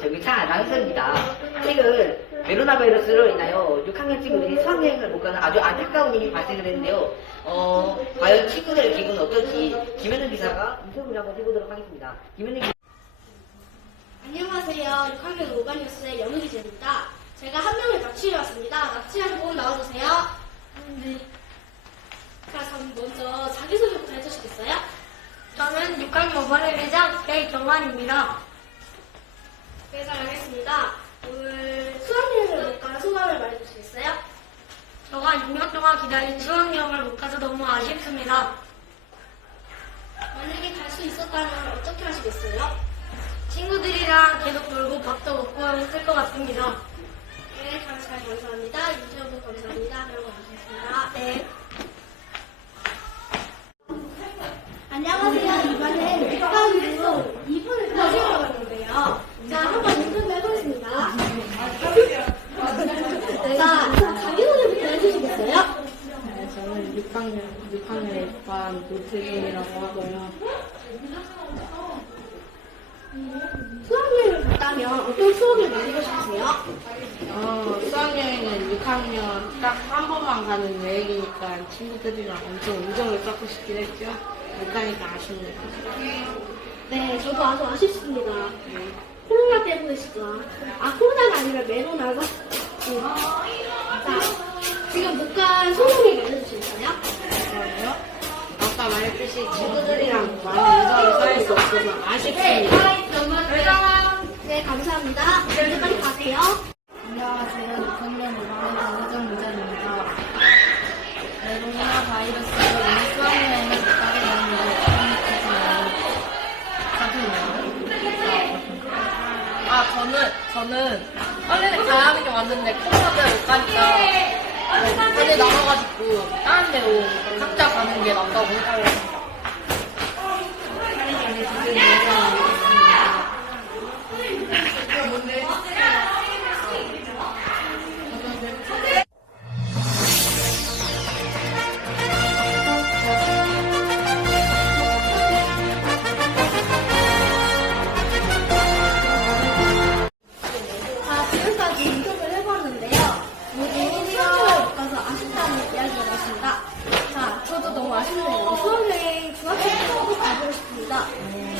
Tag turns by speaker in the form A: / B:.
A: 저기 차 아나운서입니다. 최근 메로나 바이러스로 인하여 6학년 친구들이 수학여행을 못 가는 아주 안타까운 일이 발생을 했는데요. 어, 과연 친구들의 기분은 어떨지 김현우 기사가 인터뷰를 한번 해보도록 하겠습니다. 김현우 기사.
B: 안녕하세요. 6학년 5반 뉴스의 연우기재입니다. 제가 한 명을 납치해 왔습니다. 납치한 분 나와주세요. 네. 자, 그럼 먼저 자기소개부터 해주시겠어요?
C: 저는 6학년 5반의 회장 배경환입니다.
B: 네, 잘 알겠습니다. 오늘 수학여행을 못간 소감을 말해주시겠어요?
C: 저가 6년 동안 기다린 수학여행을 못 가서 너무 아쉽습니다.
B: 만약에 갈 수 있었다면 어떻게 하시겠어요?
C: 친구들이랑 계속 놀고 밥도 먹고 했을 것 같습니다.
B: 네, 잘 감사합니다. 인터뷰 감사합니다. 그럼 가겠습니다.
C: 네.
B: 안녕하세요. 이번엔 육학으로 2분을 가지고 왔는데요. 자, 한번 인터뷰 해보겠습니다. 자, 자기소개부터 해주시겠어요?
D: 네, 저는 6학년, 6학년 6반 노태준이라고 하고요.
B: 수학여행을 갔다면 어떤 추억을 만들고 싶으세요?
D: 어, 수학여행은 6학년 딱 한 번만 가는 여행이니까 친구들이랑 엄청 우정을 쌓고 싶긴 했죠. 못 가니까 아쉽네요.
B: 네, 저도 아주 아쉽습니다. 코로나 때문이시죠? 아, 코로나가 아니라 메로나가. 네. 자, 지금 못간 소감을 말해주실까요?
D: 그래요? 말했듯이 친구들이랑 많은 우정을 쌓을 수 없어서 아쉽습니다.
B: 네, 감사합니다. 이제 빨리 가세요.
D: 안녕하세요. 6학년 5반의 강혜정 기자입니다. 메로나 바이러스로 인해 수학여행을 못 가게 됐는데 아 저는 저는 원래는 가야 하는 게 맞는데 코로나 못 가니까 어, 다들 나눠가지고 다른 데로 각자 가는 게 낫다고 생각해요.
B: 아